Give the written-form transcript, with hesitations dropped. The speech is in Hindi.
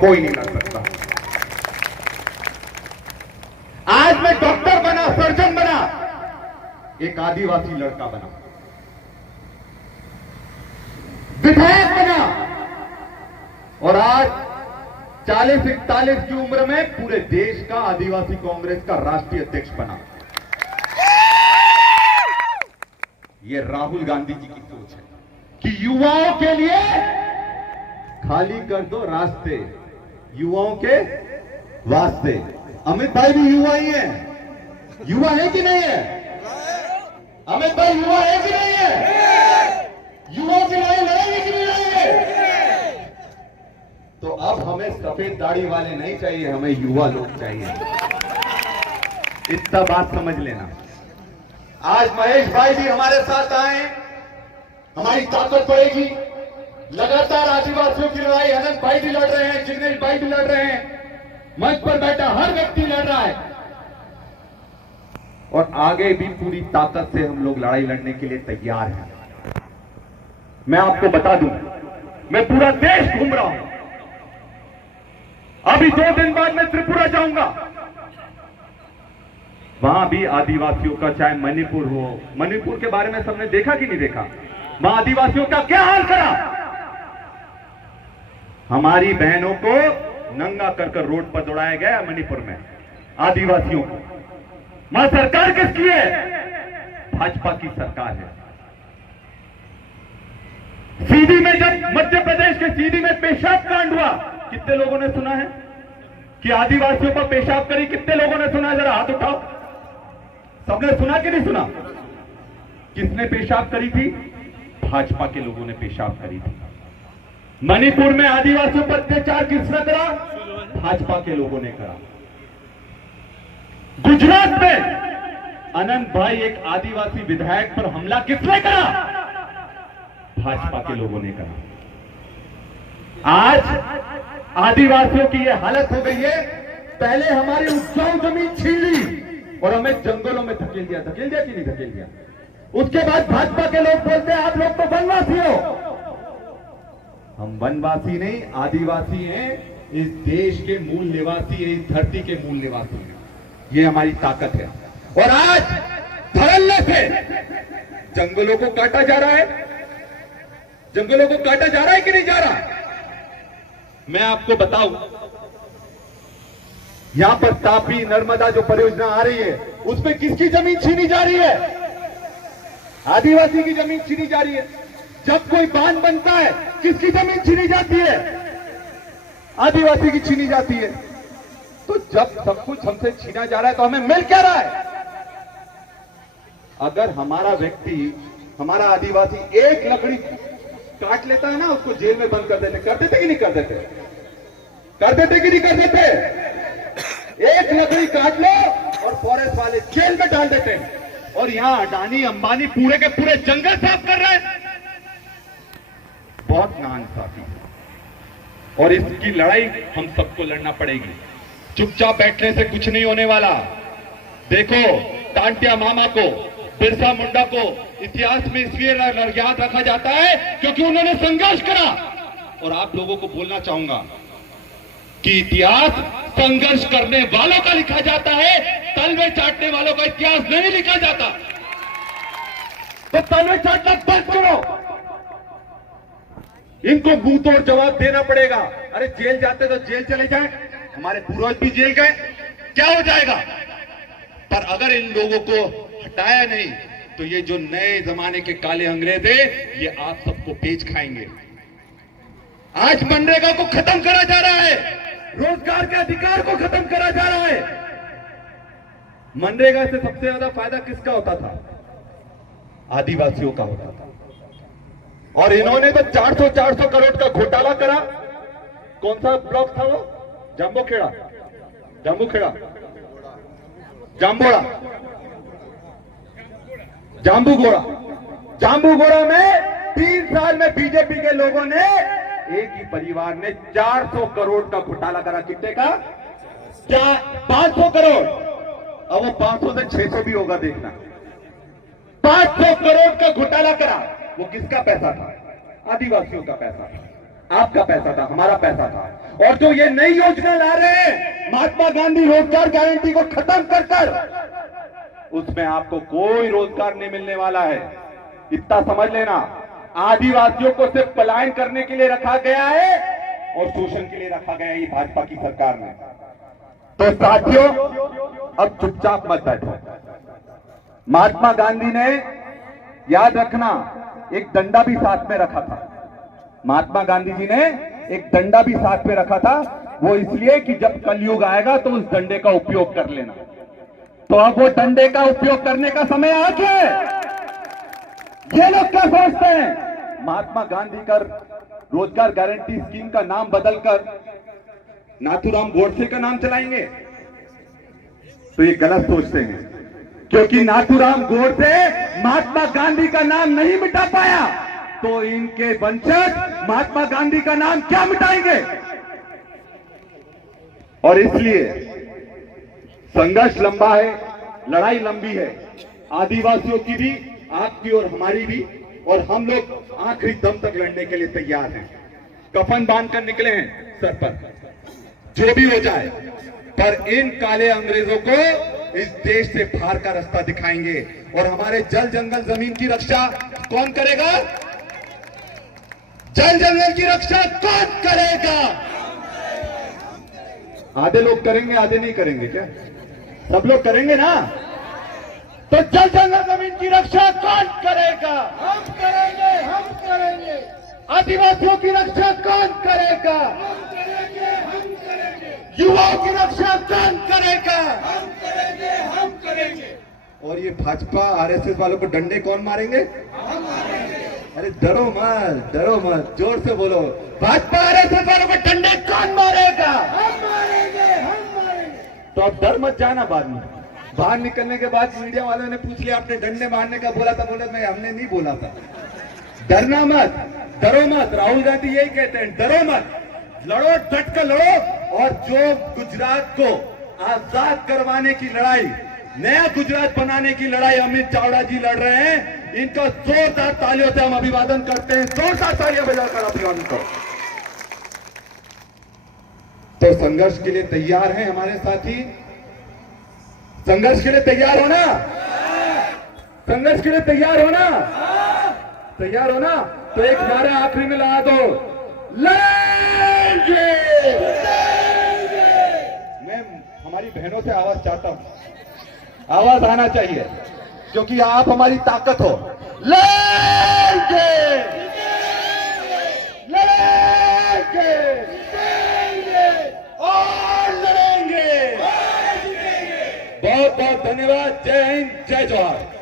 कोई नहीं लड़ सकता। आज मैं डॉक्टर बना, सर्जन बना, एक आदिवासी लड़का बना, विधायक बना, और आज 40-41 की उम्र में पूरे देश का आदिवासी कांग्रेस का राष्ट्रीय अध्यक्ष बना। ये राहुल गांधी जी की सोच है कि युवाओं के लिए खाली कर दो रास्ते, युवाओं के वास्ते। अमित भाई भी युवा ही है, युवा है कि नहीं है? अमित भाई युवा है कि नहीं है? युवाओं की लड़ाई लड़ेंगे कि नहीं लड़ेंगे? तो अब हमें सफेद दाढ़ी वाले नहीं चाहिए, हमें युवा लोग चाहिए। इतना बात समझ लेना। आज महेश भाई भी हमारे साथ आए, हमारी ताकत बढ़ेगी। लगातार आदिवासियों की लड़ाई अनंत भाई भी लड़ रहे हैं, जिग्नेश भाई भी लड़ रहे हैं, मंच पर बैठा हर व्यक्ति लड़ रहा है, और आगे भी पूरी ताकत से हम लोग लड़ाई लड़ने के लिए तैयार हैं। मैं आपको बता दूं, मैं पूरा देश घूम रहा हूं। अभी 2 दिन बाद मैं त्रिपुरा जाऊंगा, वहां भी आदिवासियों का, चाहे मणिपुर हो, मणिपुर के बारे में सबने देखा कि नहीं देखा? वहां आदिवासियों का क्या हाल करा? हमारी बहनों को नंगा कर रोड पर दौड़ाया गया मणिपुर में, आदिवासियों को। वहां सरकार किसकी है? भाजपा की सरकार है। सीधी में जब मध्य प्रदेश के सीधी में पेशाब कांड हुआ, कितने लोगों ने सुना है कि आदिवासियों पर पेशाब करी? कितने लोगों ने सुना है? जरा हाथ उठाओ। सबने सुना कि नहीं सुना? किसने पेशाब करी थी? भाजपा के लोगों ने पेशाब करी थी। मणिपुर में आदिवासियों पर अत्याचार किसने करा? भाजपा के लोगों ने करा। गुजरात में अनंत भाई, एक आदिवासी विधायक पर हमला किसने करा? भाजपा के लोगों ने करा। आज आदिवासियों की यह हालत हो गई है। पहले हमारी उपजाऊ जमीन छीन ली और हमें जंगलों में धकेल दिया कि नहीं धकेल दिया? उसके बाद भाजपा के लोग बोलते हैं आप लोग तो वनवासी हो। हम वनवासी नहीं, आदिवासी हैं, इस देश के मूल निवासी हैं, इस धरती के मूल निवासी हैं। ये हमारी ताकत है। और आज धड़ल्ले से जंगलों को काटा जा रहा है, जंगलों को काटा जा रहा है कि नहीं जा रहा? मैं आपको बताऊं, यहां पर तापी नर्मदा जो परियोजना आ रही है, उसमें किसकी जमीन छीनी जा रही है? आदिवासी की जमीन छीनी जा रही है। जब कोई बांध बनता है, किसकी जमीन छीनी जाती है? आदिवासी की छीनी जाती है। तो जब सब कुछ हमसे छीना जा रहा है तो हमें मिल क्या रहा है? अगर हमारा व्यक्ति, हमारा आदिवासी एक लकड़ी काट लेता है ना, उसको जेल में बंद कर देते कि नहीं कर देते? कर देते कि नहीं कर देते? एक लकड़ी काट लो और फॉरेस्ट वाले जेल में डाल देते हैं। और यहां अडानी अंबानी पूरे के पूरे जंगल साफ कर रहे हैं। बहुत नाइंसाफी है और इसकी लड़ाई हम सबको लड़ना पड़ेगी। चुपचाप बैठने से कुछ नहीं होने वाला। देखो, टांटिया मामा को, बिरसा मुंडा को इतिहास में इसलिए याद रखा जाता है क्योंकि उन्होंने संघर्ष करा। और आप लोगों को बोलना चाहूंगा कि इतिहास संघर्ष करने वालों का लिखा जाता है, तलवे चाटने वालों का इतिहास नहीं लिखा जाता। तो तलवे चाटना बंद करो। इनको मुंह तोड़ जवाब देना पड़ेगा। अरे जेल जाते तो जेल चले जाएं, हमारे पूर्वज भी जेल गए, क्या हो जाएगा? पर अगर इन लोगों को हटाया नहीं तो ये जो नए जमाने के काले अंग्रेज है, ये आप सबको पेच खाएंगे। आज मनरेगा को खत्म करा जा रहा है, रोजगार के अधिकार को खत्म करा जा रहा है। मनरेगा से सबसे ज्यादा फायदा किसका होता था? आदिवासियों का होता था। और इन्होंने तो 400 करोड़ का घोटाला करा। कौन सा ब्लॉक था वो? जाम्बूखेड़ा, जाम्बोड़ा, जाम्बूगोड़ा में 3 साल में बीजेपी के लोगों ने, एक ही परिवार ने 400 करोड़ का घोटाला करा। कितने का? क्या? 500 करोड़। अब वो 500 से 600 भी होगा, देखना। 500 करोड़ का घोटाला करा। वो किसका पैसा था? आदिवासियों का पैसा था। आपका पैसा था, हमारा पैसा था। और जो ये नई योजना ला रहे हैं महात्मा गांधी रोजगार गारंटी को खत्म कर कर, उसमें आपको कोई रोजगार नहीं मिलने वाला है। इतना समझ लेना, आदिवासियों को सिर्फ पलायन करने के लिए रखा गया है और शोषण के लिए रखा गया है ये भाजपा की सरकार ने। तो साथियों, अब चुपचाप मत बैठो। महात्मा गांधी ने, याद रखना, एक डंडा भी साथ में रखा था। महात्मा गांधी जी ने एक डंडा भी साथ में रखा था, वो इसलिए कि जब कलयुग आएगा तो उस डंडे का उपयोग कर लेना। तो अब वो डंडे का उपयोग करने का समय आ गया है। ये लोग क्या सोचते हैं, महात्मा गांधी का रोजगार गारंटी स्कीम का नाम बदलकर नाथूराम गोडसे का नाम चलाएंगे? तो ये गलत सोचते हैं, क्योंकि नाथूराम गोडसे महात्मा गांधी का नाम नहीं मिटा पाया, तो इनके वंशज महात्मा गांधी का नाम क्या मिटाएंगे? और इसलिए संघर्ष लंबा है, लड़ाई लंबी है, आदिवासियों की भी, आपकी और हमारी भी, और हम लोग आखिरी दम तक लड़ने के लिए तैयार हैं। कफन बांधकर निकले हैं सर पर, जो भी हो जाए, पर इन काले अंग्रेजों को इस देश से बाहर का रास्ता दिखाएंगे। और हमारे जल जंगल जमीन की रक्षा कौन करेगा? जल जंगल की रक्षा कौन करेगा? आधे लोग करेंगे, आधे नहीं करेंगे क्या? सब लोग करेंगे ना? तो जल जंगल जमीन की रक्षा कौन करेगा? हम करेंगे, हम करेंगे, आदिवासियों की रक्षा कौन करेगा? हम करेंगे, हम करेंगे, युवाओं की रक्षा कौन करेगा? हम करेंगे, हम करेंगे। और ये भाजपा आरएसएस वालों को डंडे कौन मारेंगे? हम मारेंगे। अरे डरो मत, डरो मत, जोर से बोलो, भाजपा आरएसएस वालों को डंडे कौन मारेगा? हम मारेंगे, हम मारेंगे। तो अब डर मत जाना। बाद में बाहर निकलने के बाद मीडिया वालों ने पूछ लिया, आपने डंडे मारने का बोला था? बोले मैं, हमने नहीं बोला था। डरना मत, डरो मत। राहुल गांधी यही कहते हैं, डरो मत, लड़ो, डट कर लड़ो। और जो गुजरात को आजाद करवाने की लड़ाई, नया गुजरात बनाने की लड़ाई अमित चावड़ा जी लड़ रहे हैं, इनका जोरदार तालियों से हम अभिवादन करते हैं। जोरदार तालियां बजाकर अभिवादन करो। तो संघर्ष के लिए तैयार हैं हमारे साथी? संघर्ष के लिए तैयार होना, संघर्ष के लिए तैयार होना, तैयार होना। तो एक नारा आखिरी में लगा दो, लड़ेंगे। मैं हमारी बहनों से आवाज चाहता हूं, आवाज आना चाहिए, क्योंकि आप हमारी ताकत हो। लड़ेंगे, लड़ेंगे और लड़ेंगे। बहुत बहुत धन्यवाद। जय हिंद, जय जवाहर।